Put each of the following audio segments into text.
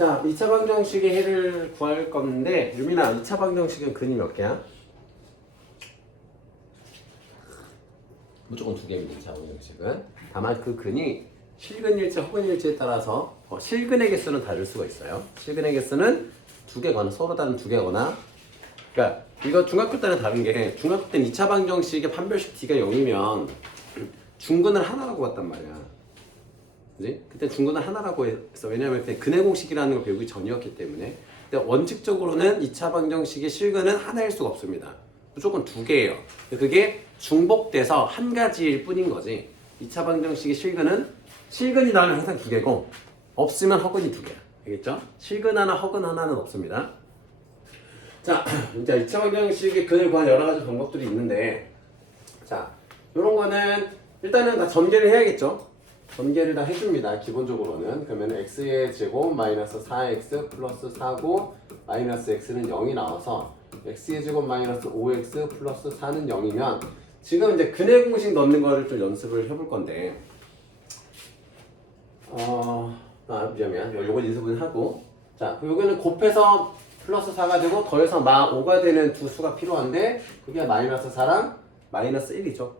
자, 2차 방정식의 해를 구할 건데 유민아, 2차 방정식은 근이 몇 개야? 무조건 두 개입니다. 2차 방정식은. 다만 그 근이 실근일지 허근일지에 따라서 실근의 개수는 다를 수가 있어요. 실근의 개수는 두 개거나 서로 다른 두 개거나, 그러니까 이거 중학교 때는 다른 게, 중학교 때는 2차 방정식의 판별식 D가 0이면 중근을 하나라고 봤단 말이야. 그지? 그때 중근을 하나라고 했어. 왜냐면 그때 근의 공식이라는 걸 배우기 전이었기 때문에. 근데 원칙적으로는 2차 방정식의 실근은 하나일 수가 없습니다. 무조건 두 개예요. 그게 중복돼서 한 가지일 뿐인 거지. 2차 방정식의 실근이 나오면 항상 두 개고, 없으면 허근이 두 개야. 알겠죠? 실근 하나, 허근 하나는 없습니다. 자, 이제 2차 방정식의 근을 구한 여러 가지 방법들이 있는데, 자, 이런 거는 일단은 다 전개를 해야겠죠? 전개를 다 해줍니다. 기본적으로는. 그러면 x의 제곱 마이너스 4x 플러스 4고 마이너스 x는 0이 나와서 x의 제곱 마이너스 5x 플러스 4는 0이면 지금 이제 근의 공식 넣는 거를 좀 연습을 해볼 건데, 미안. 요거 인수분 하고, 자, 요거는 곱해서 플러스 4가 되고 더해서 마 5가 되는 두 수가 필요한데, 그게 마이너스 4랑 마이너스 1이죠.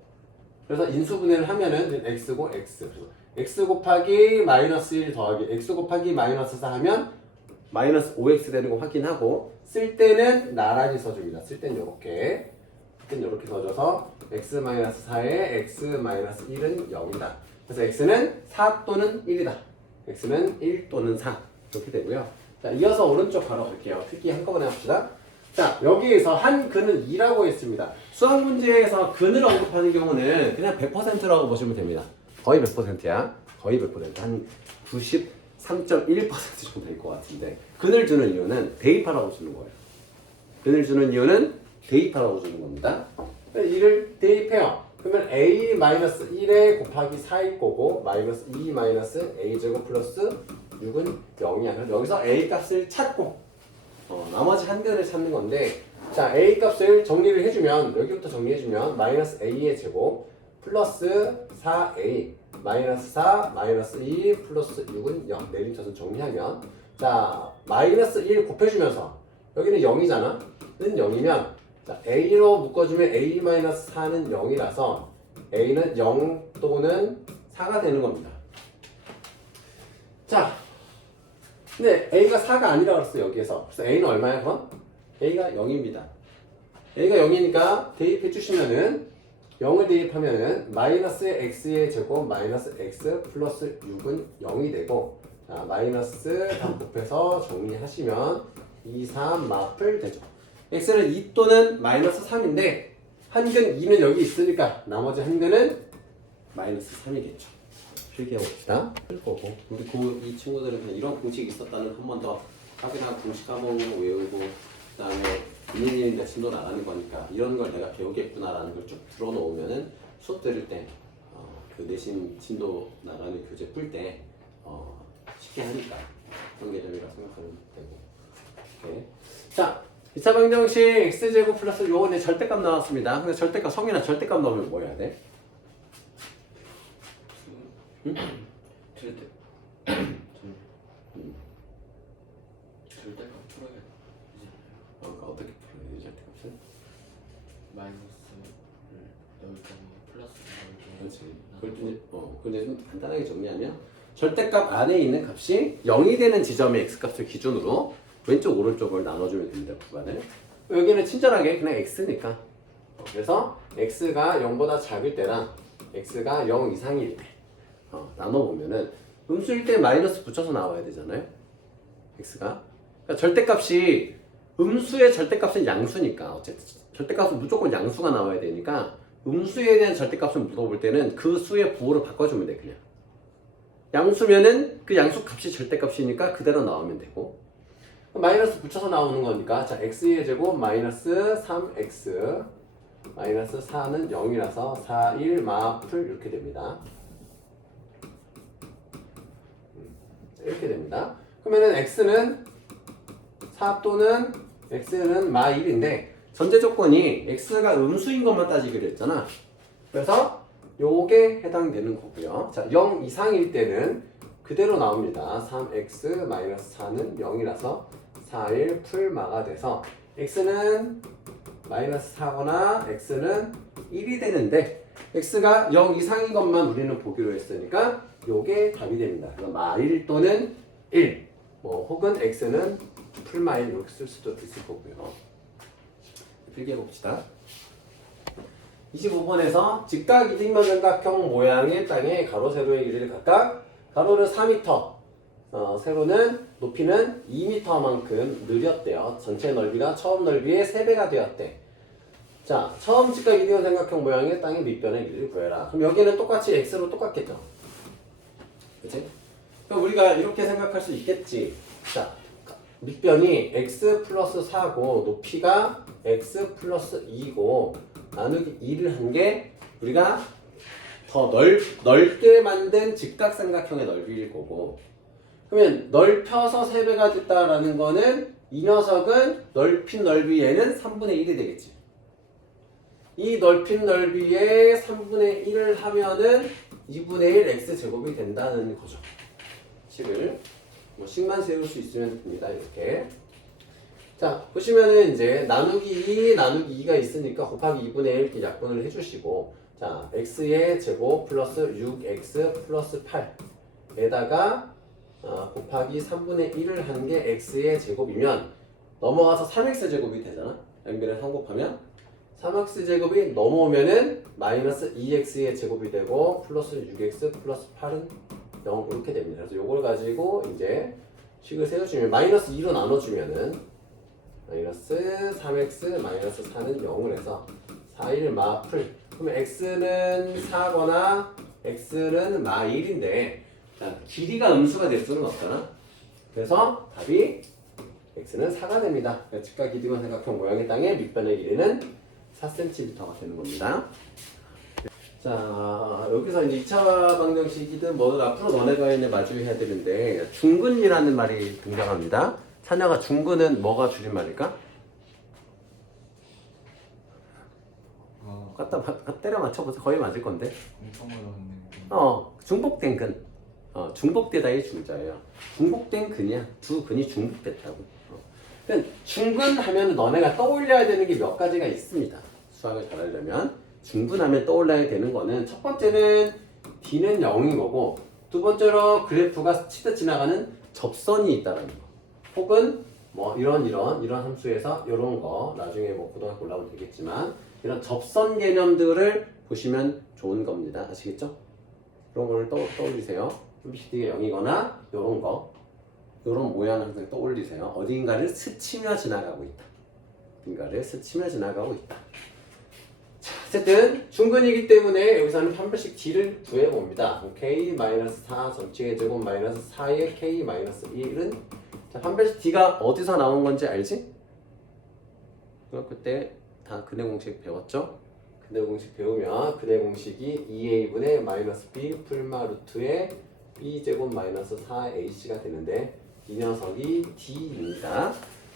그래서 인수분해를 하면은 x고 x. x 곱하기 마이너스 1 더하기 x 곱하기 마이너스 4 하면 마이너스 5x 되는 거 확인하고, 쓸 때는 나란히 써줍니다. 쓸 때는 요렇게. 이렇게 넣어줘서 x 마이너스 4에 x 마이너스 1은 0이다. 그래서 x는 4 또는 1이다. x는 1 또는 4 이렇게 되고요. 자, 이어서 오른쪽 바로 갈게요. 특기 한꺼번에 합시다. 자, 여기에서 한 근은 2라고 했습니다. 수학 문제에서 근을 언급하는 경우는 그냥 100%라고 보시면 됩니다. 거의 100%야. 거의 100%. 한 93.1% 정도 될 것 같은데, 근을 주는 이유는 대입하라고 주는 거예요. 근을 주는 이유는 대입하라고 주는 겁니다. 이를 대입해요. 그러면 a-1에 곱하기 4일 거고, 마이너스 2-a제곱 플러스 6은 0이야. 그래서 여기서 a 값을 찾고 나머지 한 근을 찾는 건데, 자, a 값을 정리를 해주면, 여기부터 정리해주면 마이너스 a의 제곱 플러스 4a 마이너스 4 마이너스 2 플러스 6은 0. 내림차순 정리하면, 자, 마이너스 1 곱해주면서 여기는 0이잖아. 는 0이면, 자, a로 묶어주면 a-4는 0이라서 a는 0 또는 4가 되는 겁니다. 자, 근데 a가 4가 아니라 그랬어 여기에서. 그래서 a는 얼마야 그럼? a가 0입니다. a가 0이니까 대입해 주시면은, 0을 대입하면은 마이너스 x의 제곱 마이너스 x 플러스 6은 0이 되고, 자, 마이너스 다 곱해서 정리하시면 2, 3 마플 되죠. x는 2 또는 마이너스 3인데 한 근 2는 여기 있으니까 나머지 한 근은 마이너스 3이겠죠. 필기해봅시다. 거고, 우리 이 친구들은 그냥 이런 공식이 있었다는 한 번 더 확인하고 공식 까먹고 외우고, 그 다음에 111인데 진도 나가는 거니까 이런 걸 내가 배우겠구나라는 걸 쭉 들어놓으면은 수업 들을 때 그 내신 진도 나가는 교재 풀 때 쉽게 하니까 그런 개념이라고 생각하면 되고. 오케이. 자, 2차 방정식 x제곱 플러스 요번에 절대값 나왔습니다. 근데 절대값, 성인아 절대값 나오면 뭐 해야 돼? 응? 절대값 풀어야 그러니까 어떻게 풀어야 돼, 절대값을? 마이너스를 넣을 경우 플러스 그렇지. 그걸 이제 좀 간단하게 정리하면, 절대값 안에 있는 값이 0이 되는 지점의 x값을 기준으로 왼쪽 오른쪽을 나눠주면 됩니다. 구간을. 여기는 친절하게 그냥 x니까. 그래서 x가 0보다 작을 때랑 x가 0 이상일 때 나눠보면은 음수일 때 마이너스 붙여서 나와야 되잖아요. x가. 그러니까 절대값이, 음수의 절대값은 양수니까 어쨌든 절대값은 무조건 양수가 나와야 되니까, 음수에 대한 절대값을 물어볼 때는 그 수의 부호를 바꿔주면 돼. 그냥 양수면은 그 양수 값이 절대값이니까 그대로 나오면 되고, 마이너스 붙여서 나오는 거니까, 자, x의 제곱 마이너스 3x 마이너스 4는 0이라서 4, 1 마플 이렇게 됩니다. 이렇게 됩니다. 그러면은 x는 4 또는 x는 마 1인데 전제 조건이 x가 음수인 것만 따지기로 했잖아. 그래서 요게 해당되는 거고요. 자, 0 이상일 때는 그대로 나옵니다. 3x-4는 0이라서 4일 풀마가 돼서 x는 마이너스 4거나 x는 1이 되는데 x가 0 이상인 것만 우리는 보기로 했으니까 요게 답이 됩니다. 그래서 마일 또는 1 뭐 혹은 x는 풀마일 이렇게 쓸 수도 있을 거고요. 필기해 봅시다. 25번에서 직각 이등변삼각형 모양의 땅에 가로 세로의 길이를 각각 가로는 4m, 세로는 높이는 2m만큼 늘렸대요. 전체 넓이가 처음 넓이의 3배가 되었대. 자, 처음 직각 이등변삼각형 모양의 땅의 밑변의 길이를 구해라. 그럼 여기는 똑같이 x로 똑같겠죠? 그치? 그럼 우리가 이렇게 생각할 수 있겠지. 자, 밑변이 x 플러스 4고 높이가 x 플러스 2고 나누기 2를 한 게 우리가 더 넓게 만든 직각삼각형의 넓이일 거고 그러면 넓혀서 3배가 됐다라는 거는 이 녀석은 넓힌 넓이에는 3분의 1이 되겠지. 이 넓힌 넓이에 3분의 1을 하면은 2분의 1 x제곱이 된다는 거죠. 식을 뭐 식만 세울 수 있으면 됩니다. 이렇게. 자, 보시면은 이제 나누기 2, 나누기 2가 있으니까 곱하기 2분의 1 이렇게 약분을 해주시고 자, x의 제곱 플러스 6x 플러스 8에다가 곱하기 3분의 1을 한 게 x의 제곱이면 넘어가서 3x 제곱이 되잖아. 여기를 3 곱하면 3x 제곱이 넘어오면은 마이너스 2x의 제곱이 되고 플러스 6x 플러스 8은 0 이렇게 됩니다. 그래서 요걸 가지고 이제 식을 세워주면 마이너스 2로 나눠주면은 마이너스 3x 마이너스 4는 0을 해서 4일 마풀 그러면 x는 4거나 x는 마 1인데 자, 길이가 음수가 될 수는 없잖아. 그래서 답이 x는 4가 됩니다. 직각 이등변삼각형 모양의 땅의 밑변의 길이는 4cm가 되는 겁니다. 자, 여기서 이제 2차 방정식이든 뭐든 앞으로 너네가 이제 마주해야 되는데 중근이라는 말이 등장합니다. 찬혁아, 중근은 뭐가 줄임말일까? 갖다 때려 맞춰보세요. 거의 맞을 건데. 엄청 어려웠네. 중복된 근. 중복되다의 중자예요. 중복된 근이야. 두 근이 중복됐다고. 그러니까 중근하면 너네가 떠올려야 되는 게 몇 가지가 있습니다. 수학을 잘하려면. 중근하면 떠올라야 되는 거는 첫 번째는 D는 0인 거고 두 번째로 그래프가 치듯 지나가는 접선이 있다는 거. 혹은 뭐 이런 함수에서 이런 거 나중에 뭐 고등학교 올라오면 되겠지만 이런 접선 개념들을 보시면 좋은 겁니다. 아시겠죠? 이런 걸 떠올리세요. ABCD가 0이거나 이런 거 이런 모양을 항상 떠올리세요. 어딘가를 스치며 지나가고 있다. 어딘가를 스치며 지나가고 있다. 자, 어쨌든 중근이기 때문에 여기서는 한 번씩 D를 구해봅니다. K-4 전체의 제곱 마이너스 4의 K-1은 자, 판별식 D가 어디서 나온 건지 알지? 그때 다 근해 공식 배웠죠? 근해 공식 배우면 근해 공식이 2a분의 마이너스 b 풀마 루트의 b제곱 마이너스 4ac가 되는데 이 녀석이 D입니다.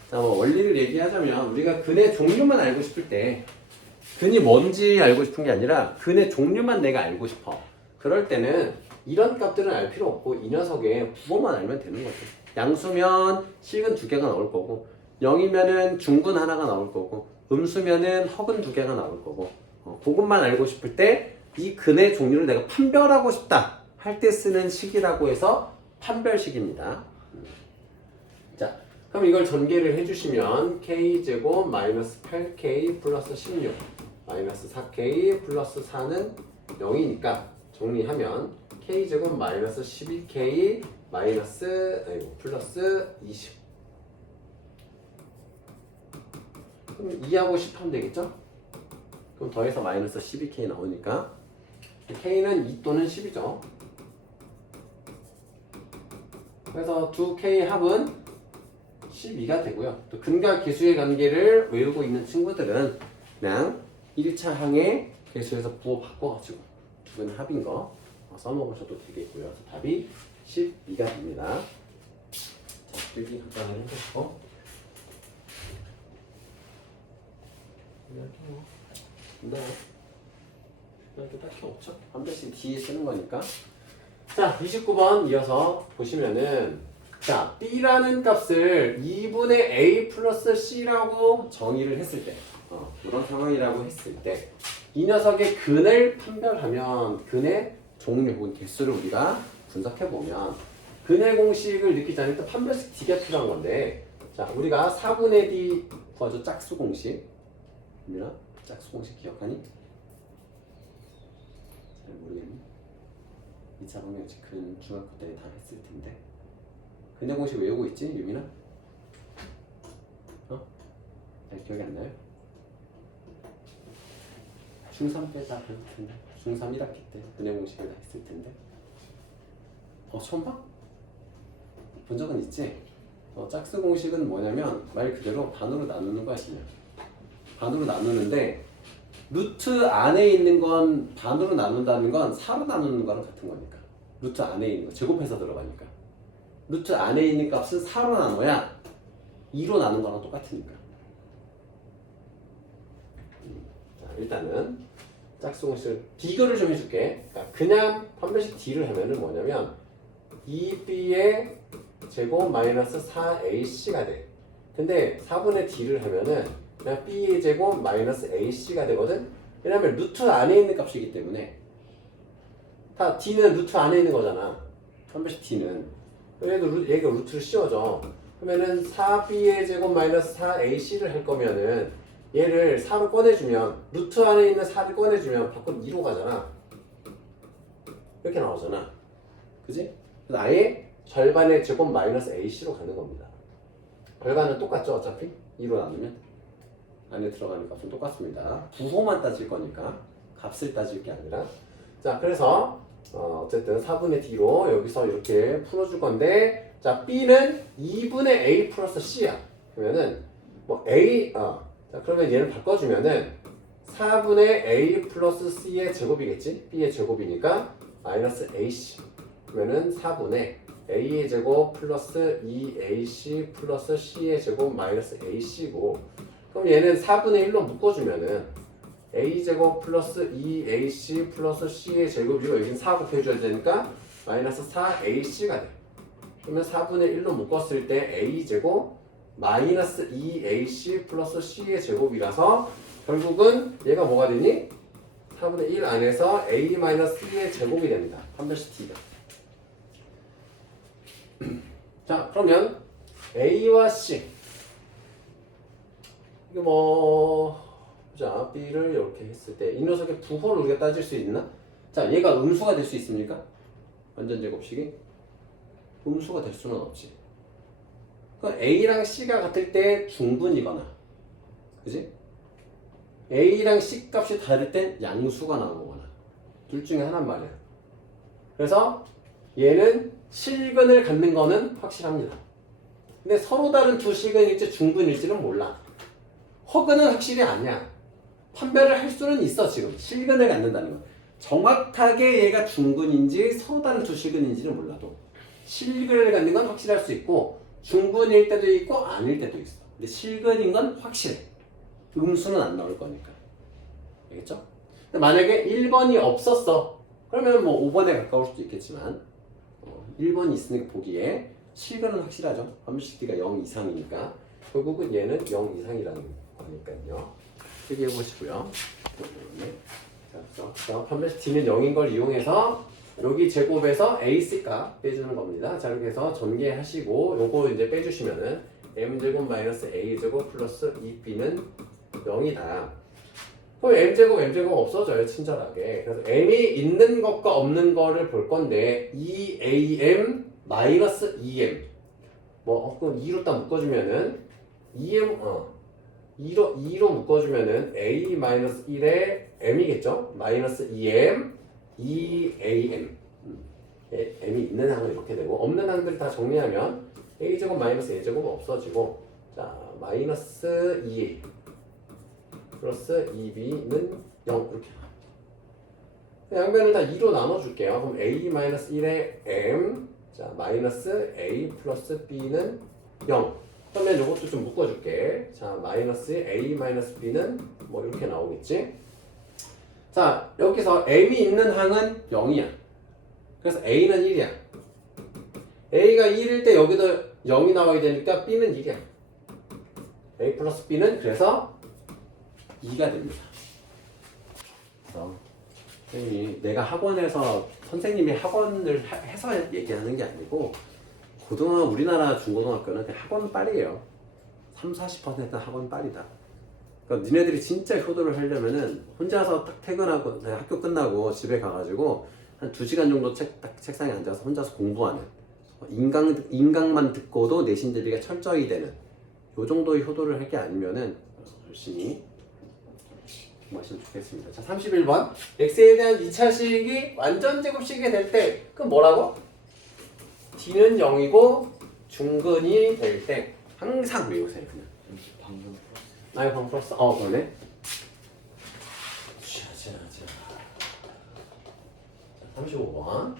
자, 뭐 원리를 얘기하자면 우리가 근의 종류만 알고 싶을 때 근이 뭔지 알고 싶은 게 아니라 근의 종류만 내가 알고 싶어. 그럴 때는 이런 값들은 알 필요 없고 이 녀석의 부호만 알면 되는 거죠. 양수면 실근 2개가 나올 거고 0이면은 중근 하나가 나올 거고 음수면은 허근 2개가 나올 거고 그것만 알고 싶을 때 이 근의 종류를 내가 판별하고 싶다 할 때 쓰는 식이라고 해서 판별식입니다. 자, 그럼 이걸 전개를 해주시면 k제곱 마이너스 8k 플러스 16 마이너스 4k 플러스 4는 0이니까 정리하면 k제곱 마이너스 12k 마이너스 플러스 20 그럼 2하고 10 하면 되겠죠? 그럼 더해서 마이너스 12k 나오니까 k는 2 또는 10이죠. 그래서 2k 합은 12가 되고요. 또 근과 계수의 관계를 외우고 있는 친구들은 그냥 1차 항의 계수에서 부호 바꿔가지고 두 개는 합인 거 써먹으셔도 되겠고요. 그래서 답이 12가 됩니다. 자, 필기 간단하게 해보시고 이렇게 딱히 없죠? 한 대씩 뒤에 쓰는 거니까 자, 29번 이어서 보시면은 자, B라는 값을 2분의 A 플러스 C라고 정의를 했을 때 그런 상황이라고 했을 때 이 녀석의 근을 판별하면 근의 종류 혹은 개수를 우리가 분석해보면 근의 공식을 느끼자면 일단 판별식 D가 필요한 건데 자, 우리가 4분의 D 구하죠. 짝수 공식. 민아, 짝수 공식 기억하니? 잘 모르겠니? 2차 방정식 근 중학교 때 다 했을 텐데 근의 공식 외우고 있지, 유민아? 잘 기억이 안 나요? 중3 때 다 배울 텐데 중3 1학기 때 근의 공식을 다 했을 텐데 처음 봐? 본 적은 있지? 짝수 공식은 뭐냐면 말 그대로 반으로 나누는 거야 그냥 반으로 나누는데 루트 안에 있는 건 반으로 나눈다는 건 4로 나누는 거랑 같은 거니까 루트 안에 있는 거 제곱해서 들어가니까 루트 안에 있는 값은 4로 나눠야 2로 나눈 거랑 똑같으니까 자, 일단은 짝수 공식을 비교를 좀 해줄게 그냥 판별식 D를 하면은 뭐냐면 2B의 제곱 마이너스 4AC가 돼 근데 4분의 D를 하면은 그냥 B의 제곱 마이너스 AC가 되거든 왜냐면 루트 안에 있는 값이기 때문에 다 D는 루트 안에 있는 거잖아 판별식 D는 그래도 얘가 루트를 씌워줘 그러면은 4B의 제곱 마이너스 4AC를 할 거면은 얘를 4로 꺼내주면 루트 안에 있는 4를 꺼내주면 밖으로 2로 가잖아 이렇게 나오잖아 그지? 그래서 아예 절반의 제곱 마이너스 AC로 가는 겁니다 결과는 똑같죠 어차피 2로 나누면 안에 들어가는 값은 똑같습니다 부호만 따질 거니까 값을 따질 게 아니라 자 그래서 어쨌든 4분의 D로 여기서 이렇게 풀어줄 건데 자 B는 2분의 A 플러스 C야 그러면은 뭐 A 자 그러면 얘를 바꿔주면은 4분의 A 플러스 C의 제곱이겠지 B의 제곱이니까 마이너스 AC 그러면은 4분의 A의 제곱 플러스 2AC 플러스 C의 제곱 마이너스 AC고 그럼 얘는 4분의 1로 묶어주면은 A제곱 플러스 2AC 플러스 C의 제곱이고 여기는 4 곱해줘야 되니까 마이너스 4AC가 돼 그러면 4분의 1로 묶었을 때 A제곱 마이너스 2AC 플러스 C의 제곱이라서 결국은 얘가 뭐가 되니? 4분의 1 안에서 A 마이너스 C의 제곱이 됩니다 판별식 D가 자 그러면 A와 C 이거 자 B를 이렇게 했을 때 이 녀석의 부호를 우리가 따질 수 있나? 자 얘가 음수가 될 수 있습니까? 완전 제곱식이? 음수가 될 수는 없지 그럼 A랑 C가 같을 때 중분이거나 그지? A랑 C 값이 다를 땐 양수가 나오거나 둘 중에 하나란 말이야 그래서 얘는 실근을 갖는 거는 확실합니다 근데 서로 다른 두 실근일지 중분일지는 몰라 허근은 확실히 아니야 판별을 할 수는 있어 지금 실근을 갖는다는 건 정확하게 얘가 중근인지 서로 다른 두 실근인지는 몰라도 실근을 갖는 건 확실할 수 있고 중근일 때도 있고 아닐 때도 있어 근데 실근인 건 확실해 음수는 안 나올 거니까 알겠죠? 근데 만약에 1번이 없었어 그러면 뭐 5번에 가까울 수도 있겠지만 1번이 있으니까 보기에 실근은 확실하죠 판별식 D가 0 이상이니까 결국은 얘는 0 이상이라는 거니까요 크게 해보시고요 자, 판별식 D는 0인 걸 이용해서 여기 제곱에서 AC 값 빼주는 겁니다 자 이렇게 해서 전개하시고 요거 이제 빼주시면은 M제곱 마이너스 A제곱 플러스 2B는 0이다 그럼 M제곱 없어져요 친절하게 그래서 M이 있는 것과 없는 거를 볼 건데 2AM 마이너스 2M 그럼 2로 딱 묶어주면은 2로 묶어주면은 A 마이너스 1에 M이겠죠 마이너스 2M 2AM M이 있는 항은 이렇게 되고 없는 항들을 다 정리하면 A제곱 마이너스 A제곱은 없어지고 자 마이너스 2A 플러스 2B는 0 이렇게 양변을 다 2로 나눠줄게요 그럼 A 마이너스 1에 M 자 마이너스 A 플러스 B는 0 그러면 이것도 좀 묶어줄게 자 마이너스 A 마이너스 B는 뭐 이렇게 나오겠지 자 여기서 M이 있는 항은 0이야 그래서 A는 1이야. A가 1일 때 여기도 0이 나와야 되니까 B는 1이야. A 플러스 B는 그래서 2가 됩니다. 그래서 선생님이 내가 학원에서 선생님이 학원을 해서 얘기하는 게 아니고 고등학교 우리나라 중고등학교는 그냥 학원 빨이에요. 30-40%는 학원 빨이다. 그러니까 니네들이 진짜 효도를 하려면은 혼자서 딱 퇴근하고 학교 끝나고 집에 가가지고 한 2시간 정도 딱 책상에 앉아서 혼자서 공부하는 인강만 듣고도 내신 대비가 철저히 되는 요 정도의 효도를 할 게 아니면은 열심히 공부하시면 좋겠습니다. 자, 31번 x에 대한 2차식이 완전 제곱식이 될 때 그럼 뭐라고? d는 0이고 중근이 될 때 항상 외우세요. 그냥 방금 풀었어요. 아, 이거 방금 풀었어? 그러네. 자. 35번.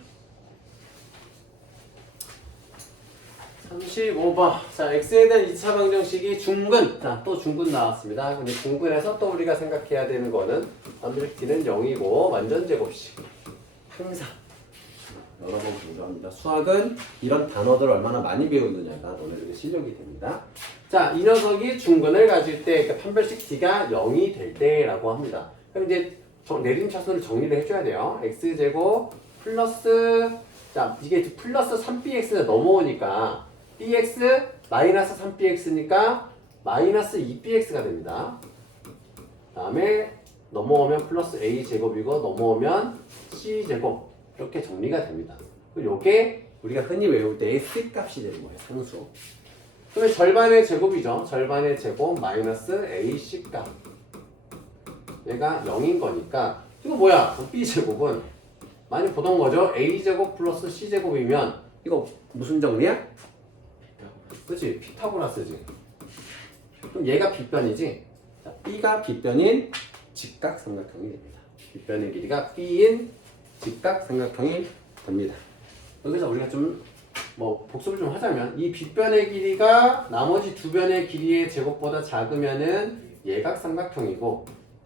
35번. 자, x에 대한 2차 방정식이 중근. 자, 또 중근 나왔습니다. 근데 중근에서 또 우리가 생각해야 되는 거는 완전 d는 0이고 완전 제곱식. 항상. 여러 번 강조합니다. 수학은 이런 단어들을 얼마나 많이 배우느냐가 너네들의 실력이 됩니다. 자, 이 녀석이 중근을 가질 때, 그러니까 판별식 d가 0이 될 때라고 합니다. 그럼 이제 내림차순을 정리를 해줘야 돼요. x제곱 플러스, 자, 이게 플러스 3bx가 넘어오니까 bx 마이너스 3bx니까 마이너스 2bx가 됩니다. 다음에 넘어오면 플러스 a제곱이고 넘어오면 c제곱 이렇게 정리가 됩니다. 그리고 요게 우리가 흔히 외울 때의 C값이 되는 거예요. 상수. 그러면 절반의 제곱이죠. 절반의 제곱 마이너스 AC값. 얘가 0인 거니까 이거 뭐야? B제곱은 많이 보던 거죠. A제곱 플러스 C제곱이면 이거 무슨 정리야? 그치? 피타고라스지. 그럼 얘가 빗변이지? 자, B가 빗변인 직각삼각형이 됩니다. 빗변의 길이가 B인 직각삼각형이 됩니다. 여기서 우리가 좀 복습을 좀 하자면 이 빗변의 길이가 나머지 두 변의 길이의 제곱보다 작으면은 예각삼각형이고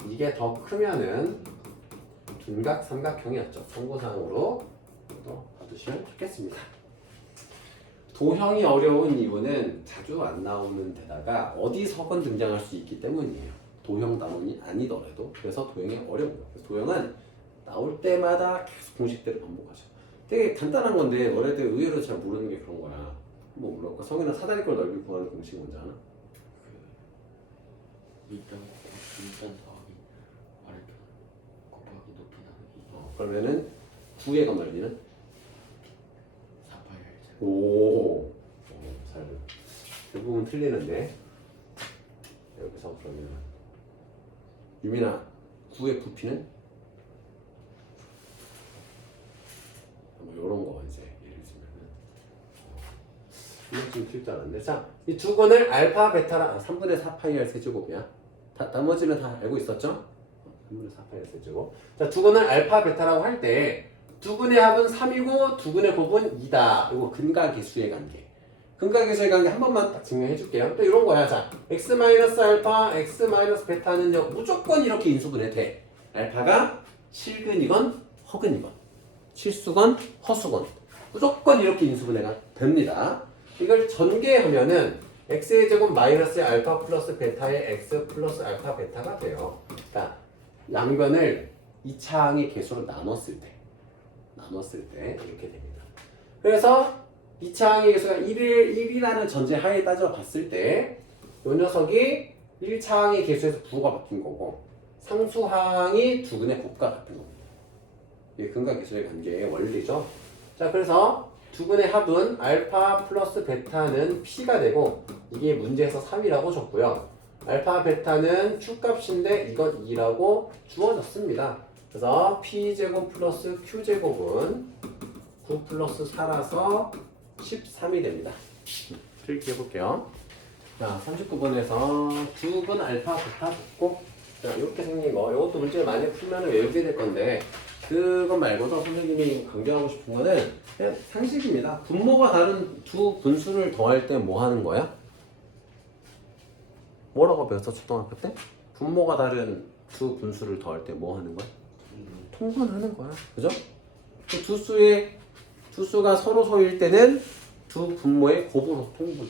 이게 더 크면은 둔각삼각형이었죠. 참고사항으로 봐두시면 좋겠습니다. 도형이 어려운 이유는 자주 안 나오는 데다가 어디서건 등장할 수 있기 때문이에요. 도형 단원이 아니더라도. 그래서 도형이 어려워요. 도형은 나올 때마다 계속 공식대로 반복하죠. 되게 간단한 건데 너네들 의외로 잘 모르는 게 그런 거야. 뭐 물어볼까? 성인아 사다리꼴 넓이 구하는 공식 뭔지 아나? 밑변 더하기 아래변 곱하기 높이 나누기. 그러면은 9의 건 넓이는? 4파이 오, 잘. 대부분 틀리는데 여기서 그러면 유민아 9의 부피는? 뭐 이런 거 이제 예를 들면은 이거 좀 틀릴 줄 알았는데 자, 이 두 근을 알파 베타라 3분의 4파이 r 세제곱이야. 나머지는 다 알고 있었죠? 3분의 4파이 r 세제곱. 자, 두 근을 알파 베타라고 할 때 두 근의 합은 3이고 두 근의 곱은 2다. 이거 근각계수의 관계. 근각계수의 관계 한 번만 딱 증명해 줄게요. 또 이런 거야. 자, x-알파, x-베타는요 무조건 이렇게 인수분해 돼. 알파가 실근이건 허근이건 실수건 허수건 무조건 이렇게 인수분해가 됩니다. 이걸 전개하면은 x의 제곱 마이너스 알파 플러스 베타의 x 플러스 알파 베타가 돼요. 그러니까 양변을 2차항의 개수로 나눴을 때 이렇게 됩니다. 그래서 2차항의 개수가 1이라는 전제 하에 따져 봤을 때 이 녀석이 1차항의 개수에서 부호가 바뀐 거고 상수항이 두 근의 곱과 같은 겁니다. 이게 근각계수의 관계의 원리죠. 자, 그래서 두 근의 합은 알파 플러스 베타는 p가 되고 이게 문제에서 3이라고 줬고요. 알파 베타는 q값인데 이건 2라고 주어졌습니다. 그래서 p제곱 플러스 q제곱은 9 플러스 4라서 13이 됩니다. 이렇게 해볼게요. 자, 39번에서 두 근 알파 베타 줬고 자, 이렇게 생긴 거 이것도 문제를 많이 풀면 외우게 될 건데 그것 말고도 선생님이 강조하고 싶은 거는 그냥 상식입니다. 분모가 다른 두 분수를 더할 때 뭐 하는 거야? 뭐라고 배웠어 초등학교 때? 분모가 다른 두 분수를 더할 때 뭐 하는 거야? 통분하는 거야. 그죠? 그 두 수의 수가 서로 소유일 때는 두 분모의 곱으로 통분.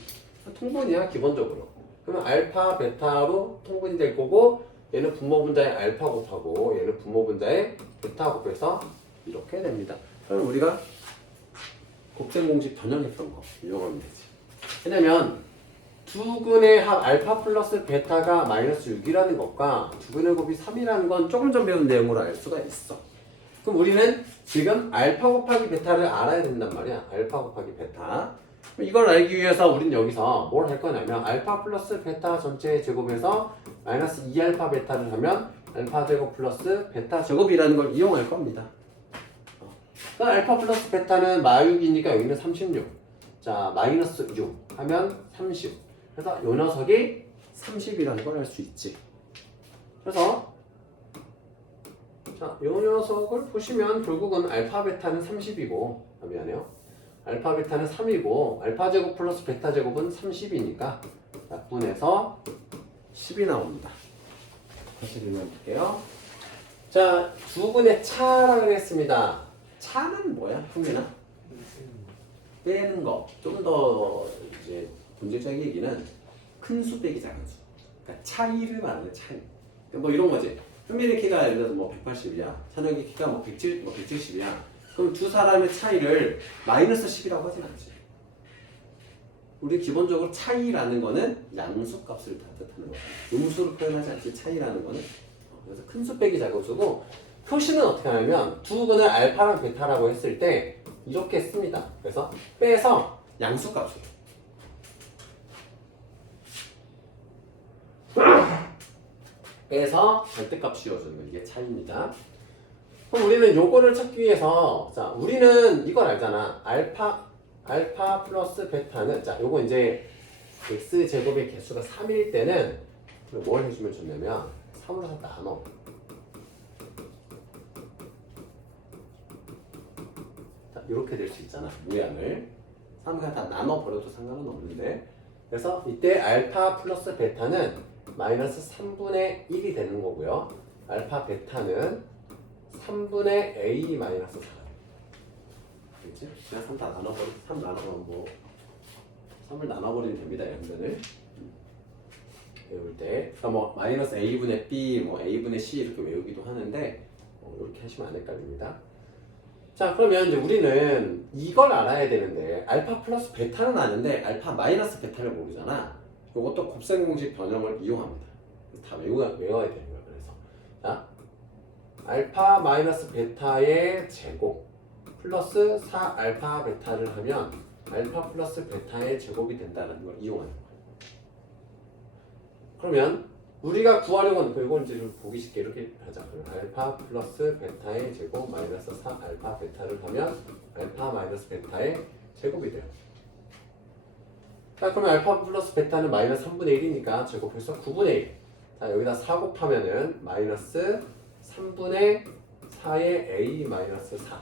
통분이야 기본적으로. 그러면 알파, 베타로 통분이 될 거고 얘는 분모 분자의 알파 곱하고 얘는 분모 분자의 베타 곱해서 이렇게 됩니다. 그럼 우리가 곱셈 공식 변형했던 거 이용하면 되지. 왜냐면 두 근의 합 알파 플러스 베타가 마이너스 6이라는 것과 두 근의 곱이 3이라는 건 조금 전 배운 내용으로 알 수가 있어. 그럼 우리는 지금 알파 곱하기 베타를 알아야 된단 말이야. 알파 곱하기 베타. 이걸 알기 위해서 우린 여기서 뭘 할 거냐면 알파 플러스 베타 전체의 제곱에서 마이너스 2알파 베타를 하면 알파 제곱 플러스 베타 제곱이라는 걸 이용할 겁니다. 그럼 알파 플러스 베타는 마6이니까 여기는 36. 자, 마이너스 6 하면 30. 그래서 요 녀석이 30이라는 걸 알 수 있지. 그래서 자, 요 녀석을 보시면 결국은 알파 베타는 30이고 미안해요. 알파 베타는 3이고 알파 제곱 플러스 베타 제곱은 30이니까 약분해서 10이 나옵니다. 다시 설명할게요. 자, 두 분의 차라고 했습니다. 차는 뭐야, 풍민아? 빼는 거. 좀 더 이제 본질적인 얘기는 큰 수 빼기 작은 수. 그러니까 차이를 말하는 차이. 그러니까 뭐 이런 거지. 현민의 키가 예를 들어서 뭐 180이야. 찬혁이 키가 뭐 170이야. 그럼 두 사람의 차이를 마이너스 10이라고 하진 않지. 우리 기본적으로 차이라는 거는 양수 값을 다 뜻하는 거야. 음수로 표현하지 않지. 차이라는 거는. 그래서 큰 수 빼기 작은 수고 표시는 어떻게 하냐면 두 근을 알파랑 베타라고 했을 때 이렇게 씁니다. 그래서 빼서 양수 값을 빼서 절대값 씌워주는 이게 차이입니다. 그럼 우리는 요거를 찾기 위해서 자 우리는 이걸 알잖아. 알파 플러스 베타는 자 요거 이제 x 제곱의 개수가 3일 때는 뭘 해주면 좋냐면 3으로 다 나눠. 자 이렇게 될 수 있잖아. 모양을 3을 다 나눠버려도 상관은 없는데 그래서 이때 알파 플러스 베타는 마이너스 3분의 1이 되는 거고요. 알파 베타는 3분의 a 마이너스 4. 그렇지? 그냥 3 다 나눠버리면 3 나눠버리면 뭐 3을 나눠버리면 됩니다. 양변을 외울 때. 그러니까 뭐 마이너스 a분의 b, 뭐 a분의 c 이렇게 외우기도 하는데 이렇게 하시면 안 헷갈립니다. 자 그러면 이제 우리는 이걸 알아야 되는데 알파 플러스 베타는 아는데 알파 마이너스 베타를 모르잖아. 이것도 곱셈 공식 변형을 이용합니다. 다 외워야 되는 거야. 그래서 자 알파 마이너스 베타의 제곱 플러스 4 알파 베타를 하면 알파 플러스 베타의 제곱이 된다는 걸 이용하는 거예요. 그러면 우리가 구하려고 하는 거 이건 이제 좀 보기 쉽게 이렇게 하자. 알파 플러스 베타의 제곱 마이너스 4 알파 베타를 하면 알파 마이너스 베타의 제곱이 돼요. 자 그러면 알파 플러스 베타는 마이너스 3분의 1이니까 제곱해서 9분의 1. 자 여기다 4 곱하면은 마이너스 3분의 4의 a 마이너스 4.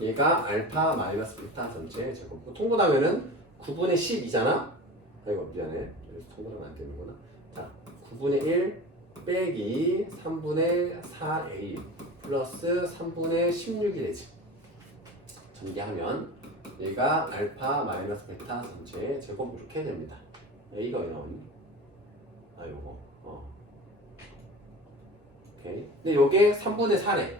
얘가 알파 마이너스 베타 전체 제곱. 통분하면은 9분의 10이잖아. 아이고 미안해. 통분하면 안 되는구나. 자 9분의 1 빼기 3분의 4a 플러스 3분의 16이 되지. 전개하면 얘가 알파 마이너스 베타 전체의 제곱 이렇게 됩니다. a가 왜 나오니? 아 요거 오케이. 근데 요게 3분의 4래.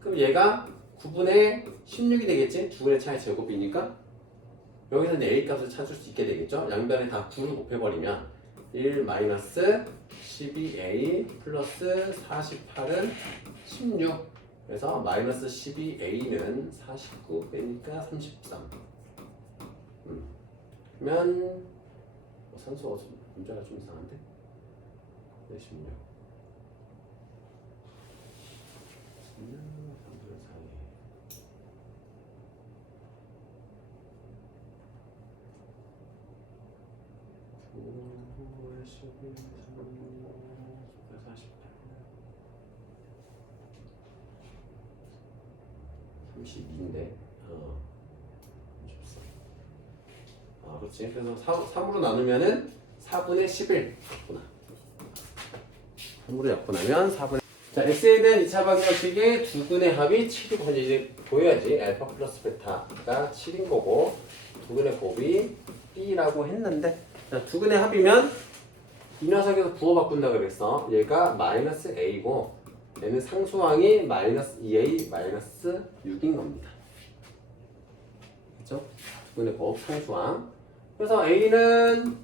그럼 얘가 9분의 16이 되겠지? 두 분의 차의 제곱이니까 여기서는 a 값을 찾을 수 있게 되겠죠? 양변에 다 9를 곱해버리면 1 마이너스 12a 플러스 48은 16. 그래서 마이너스 12a는 49 빼니까 33. 그러면 산소가 문제가 좀 이상한데? 16. 3분의 4에 9, 11, 48 32인데 그렇지. 그래서 3으로 나누면은 4분의 11 약분하. 3으로 약분하면 4분의 자, x에 대한 2차 방정식의 두 근의 합이 7이고 이제 보여야지. 알파 플러스 베타가 7인 거고 두 근의 곱이 b라고 했는데 자, 두 근의 합이면 이 녀석에서 부호 바꾼다 그랬어. 얘가 마이너스 a고 얘는 상수항이 마이너스 2a 마이너스 6인 겁니다. 그렇죠? 두 근의 곱 상수항. 그래서 a는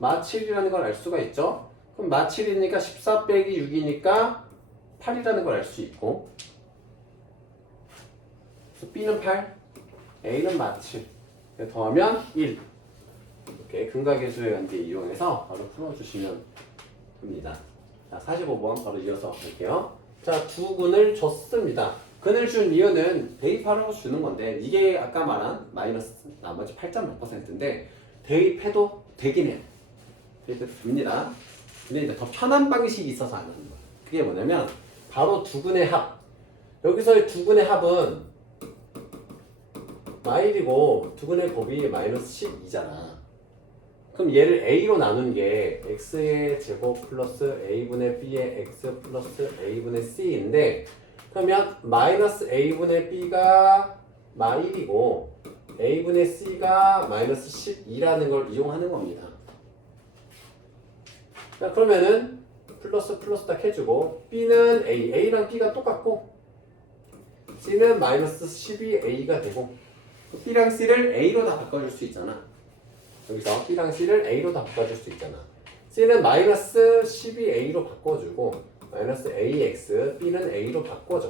마7이라는 걸 알 수가 있죠. 그럼 마7이니까 14 빼기 6이니까 8이라는 걸 알 수 있고 그래서 b는 8, a는 마7 더하면 1 이렇게 근각계수의 관계 이용해서 바로 풀어주시면 됩니다. 자, 45번 바로 이어서 갈게요. 자, 두 근을 줬습니다. 근을 준 이유는 대입하라고 주는 건데 이게 아까 말한 마이너스 나머지 8.몇 %인데 대입해도 되긴 해요. 대입해도 됩니다. 근데 이제 더 편한 방식이 있어서 안 하는 거예요. 그게 뭐냐면 바로 두 근의 합. 여기서의 두 근의 합은 마일이고 두 근의 곱이 마이너스 12잖아. 그럼 얘를 a로 나눈 게 x의 제곱 플러스 a분의 b의 x 플러스 a분의 c인데 그러면 마이너스 a분의 b가 마1이고 a분의 c가 마이너스 12라는 걸 이용하는 겁니다. 자, 그러면은 플러스 플러스 딱 해주고 b는 a랑 b가 똑같고 c는 마이너스 12a가 되고 b랑 c를 a로 다 바꿔줄 수 있잖아. 여기서 b랑 c를 a로 다 바꿔줄 수 있잖아. c는 마이너스 12a로 바꿔주고 마이너스 ax, b는 a로 바꿔줘.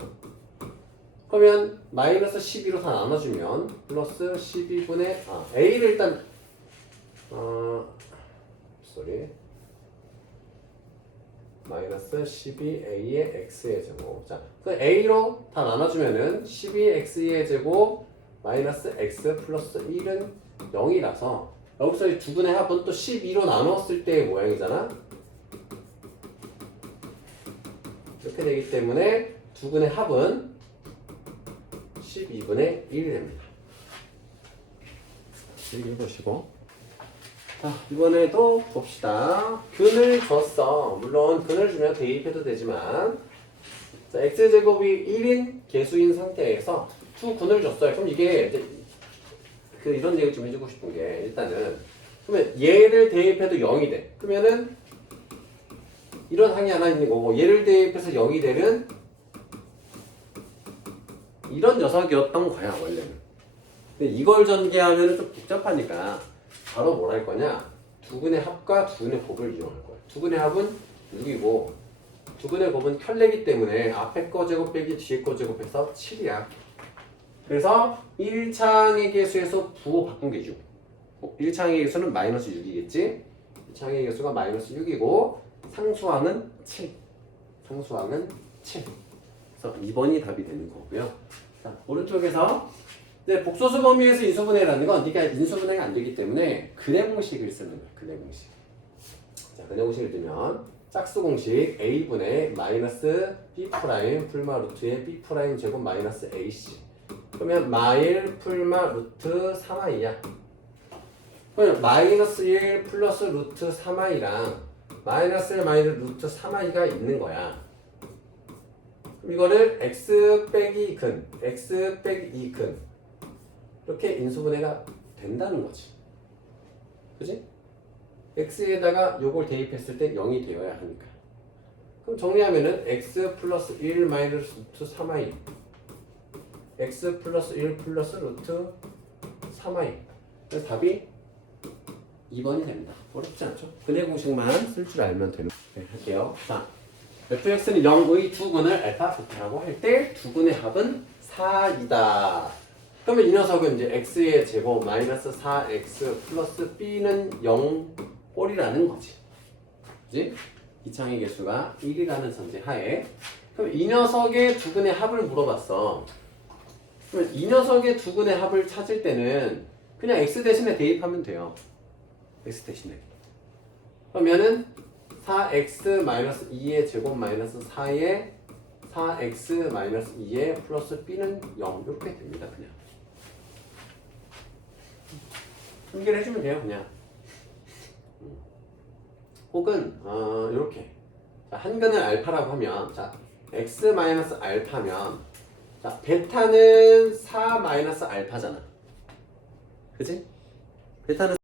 그러면 마이너스 12로 다 나눠주면 플러스 12분의 a를 일단 마이너스 12a의 x의 제곱. 자, 그 a로 다 나눠주면은 12x의 제곱 마이너스 x 플러스 1은 0이라서 여기서 이 두 분의 합은 또 12로 나눴을 때의 모양이잖아. 이렇게 되기 때문에 두 분의 합은 12분의 1이 됩니다. 이렇게 보시고 자, 이번에도 봅시다. 근을 줬어. 물론 근을 주면 대입해도 되지만 자, x제곱이 1인 개수인 상태에서 두 근을 줬어요. 그럼 이게 이제 이런 얘기 좀 해주고 싶은 게 일단은 그러면 얘를 대입해도 0이 돼. 그러면은 이런 항이 하나 있는 거고 얘를 대입해서 0이 되는 이런 녀석이었던 거야 원래는. 근데 이걸 전개하면 좀 복잡하니까 바로 뭘 할 거냐? 두 근의 합과 두 근의 곱을 이용할 거야. 두 근의 합은 6이고 두 근의 곱은 편례기 때문에 앞에 거 제곱 빼기 뒤에 거 제곱해서 7이야. 그래서 1창의 개수에서 부호 바꾼 게 6. 1창의 개수는 마이너스 6이겠지? 2창의 개수가 마이너스 6이고 상수항은 7. 상수항은 7. 그래서 2번이 답이 되는 거고요. 자, 오른쪽에서 네, 복소수 범위에서 인수분해라는 건 네가 인수분해가 안 되기 때문에 근해 공식을 쓰는 거야. 근해 공식. 자, 근해 공식을 들면 짝수 공식 a분의 마이너스 b 프라임 풀마 루트의 b 프라임 제곱 마이너스 ac. 그러면 마일 풀마 루트 3i야. 그러면 마이너스 1 플러스 루트 3i랑 마이너스 1 마이너스 루트 3i가 있는 거야. 그럼 이거를 x 빼기 근, x 빼기 2근 이렇게 인수분해가 된다는 거지. 그지? x에다가 요걸 대입했을 때 0이 되어야 하니까. 그럼 정리하면은 x 플러스 1 마이너스 루트 3i x 플러스 1 플러스 루트 3i. 그래서 답이 2번이 됩니다. 어렵지 않죠? 근해 공식만 쓸 줄 알면 되는 네, 할게요. 자, fx는 0의 두 근을 알파 베타라고 할 때 두 근의 합은 4이다. 그러면 이 녀석은 이제 x의 제곱 마이너스 4x 플러스 b는 0 꼴이라는 거지. 그지? 이창의 개수가 1이라는 전제 하에 그럼 이 녀석의 두 근의 합을 물어봤어. 그러면 이 녀석의 두 근의 합을 찾을 때는 그냥 x 대신에 대입하면 돼요. x 대신에. 그러면은 4x 마이너스 2의 제곱 마이너스 4의 4x 마이너스 2의 플러스 b는 0 이렇게 됩니다. 그냥. 연결 해주면 돼요. 그냥. 혹은 이렇게 한 근을 알파라고 하면 자 x 마이너스 알파면 자 베타는 4 마이너스 알파잖아. 그지? 베타는